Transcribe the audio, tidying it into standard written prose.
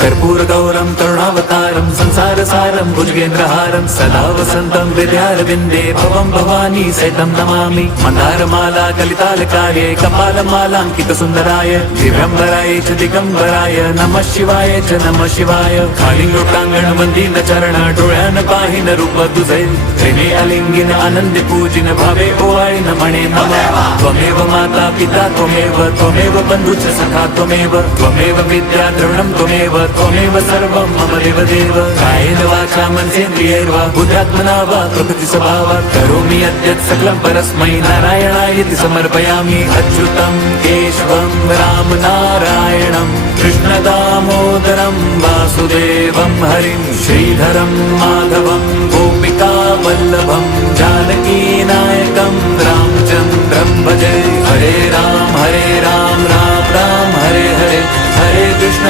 कर्पूरगौरं करुणावतारं संसारसारं भुजगेन्द्रहारं सदा वसन्तं हृदयारविन्दे भवं भवानी सहितं नमामि। मन्दारमाला कलितालकार्ये कपालमालाङ्कितसुन्दराय दिव्यम्बराय च दिगम्बराय नमः शिवाय च नमः शिवाय। कालिङ्गोटाङ्गणवन्दीन चरण डोळ्यान पाहिन रूप तुझे प्रेमे अलिंगिन आनंदे पूजिन भावे ओवाळीन म्हणे नमः। त्वमेव माता पिता त्वमेव बन्धुश्च सखा त्वमेव विद्या द्रविणं त्वमेव सर्वं मम देवदेव। कायेन वाचा मनसेन्द्रियैर्वा बुद्ध्यात्मना वा प्रकृतिस्वभावात् करोमि यद्यत् सकलं परस्मै नारायणायति समर्पयामि। अच्युतं केशवं राम नारायणं कृष्णदामोदरं वासुदेवं हरिं श्रीधरं माधवं गोपिका वल्लभं जानकीनायकं रामचन्द्रं भजे। हरे राम राम राम हरे हरे हरे कृष्ण